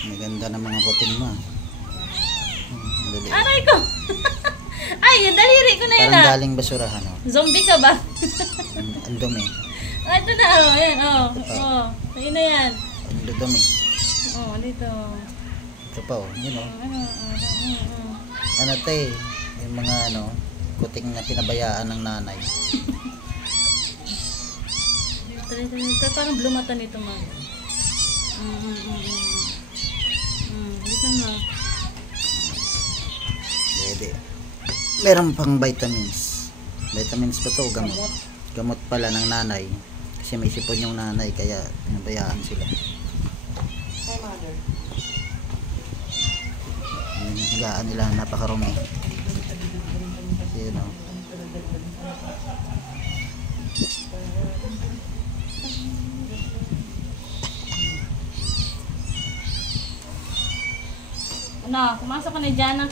Maganda ng mga kuting mo. Aray ko! Ay, yung daliri ko na yun Parang galing basurahan. Oh. Zombie ka ba? Ang dumi. Ito na, oh. Ayan, oh. Oh. Ayun na yan. Ang dumi. Oh, dito. Ito pa, oh. Yun, oh. Ano. Ano ito eh. Yung mga kuting na pinabayaan ng nanay. Ito, parang blue mata nito, mag. Dito na. Bebe. Meron pang vitamins. Vitamins pa to, gamot. Gamot pala ng nanay. Kasi may sipon yung nanay, kaya pinabayaan sila. Hi, mother. Yung higaan nila, napakarumi. Yun o. Ano, pumasok ka na dyan.